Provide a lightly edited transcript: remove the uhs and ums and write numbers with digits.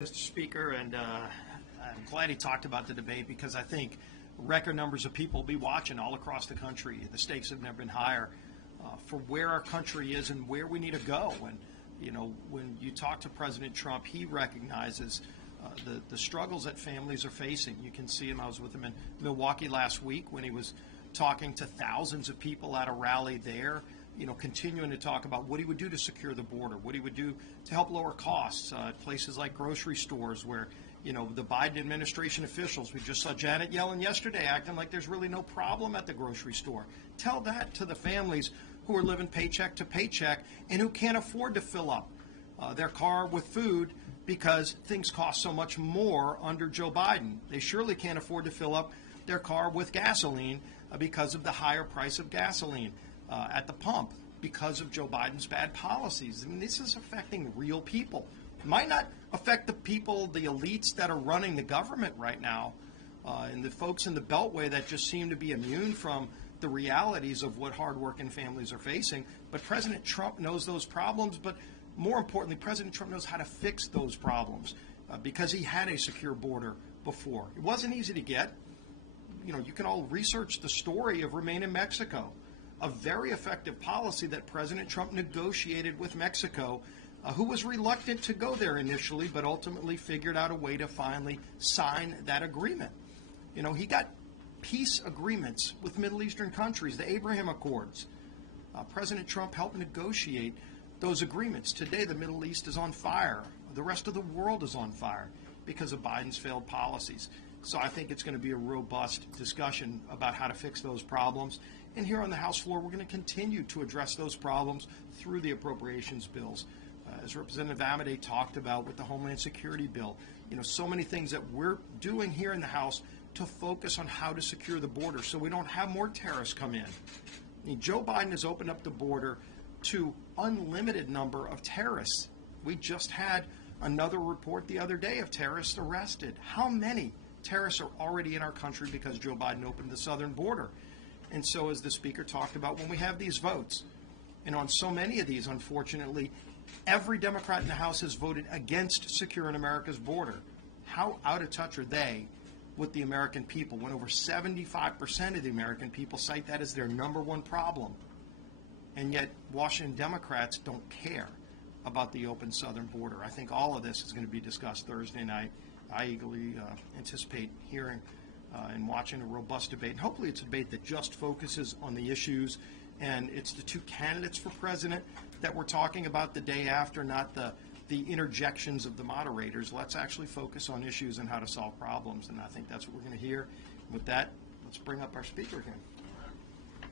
Mr. Speaker, and I'm glad he talked about the debate because I think record numbers of people will be watching all across the country. The stakes have never been higher for where our country is and where we need to go. And, you know, when you talk to President Trump, he recognizes the struggles that families are facing. You can see him. I was with him in Milwaukee last week when he was talking to thousands of people at a rally there, you know, continuing to talk about what he would do to secure the border, what he would do to help lower costs at places like grocery stores where, you know, the Biden administration officials, we just saw Janet Yellen yesterday acting like there's really no problem at the grocery store. Tell that to the families who are living paycheck to paycheck and who can't afford to fill up their car with food because things cost so much more under Joe Biden. They surely can't afford to fill up their car with gasoline because of the higher price of gasoline at the pump because of Joe Biden's bad policies. I mean, this is affecting real people. It might not affect the people, the elites that are running the government right now, and the folks in the Beltway that just seem to be immune from the realities of what hardworking families are facing. But President Trump knows those problems, but more importantly, President Trump knows how to fix those problems because he had a secure border before. It wasn't easy to get. You know, you can all research the story of Remain in Mexico, a very effective policy that President Trump negotiated with Mexico, who was reluctant to go there initially, but ultimately figured out a way to finally sign that agreement. You know, he got peace agreements with Middle Eastern countries, the Abraham Accords. President Trump helped negotiate those agreements. Today, the Middle East is on fire. The rest of the world is on fire because of Biden's failed policies. So I think it's going to be a robust discussion about how to fix those problems. And here on the House floor, we're going to continue to address those problems through the appropriations bills. As Representative Amodei talked about with the Homeland Security bill, you know, so many things that we're doing here in the House to focus on how to secure the border so we don't have more terrorists come in. I mean, Joe Biden has opened up the border to unlimited number of terrorists. We just had another report the other day of terrorists arrested. How many terrorists are already in our country because Joe Biden opened the southern border? And so, as the Speaker talked about, when we have these votes, and on so many of these, unfortunately, every Democrat in the House has voted against securing America's border. How out of touch are they with the American people when over 75% of the American people cite that as their number one problem? And yet, Washington Democrats don't care about the open southern border. I think all of this is going to be discussed Thursday night. I eagerly anticipate hearing and watching a robust debate. And hopefully it's a debate that just focuses on the issues. And it's the two candidates for president that we're talking about the day after, not the interjections of the moderators. Let's actually focus on issues and how to solve problems. And I think that's what we're going to hear. With that, let's bring up our speaker again.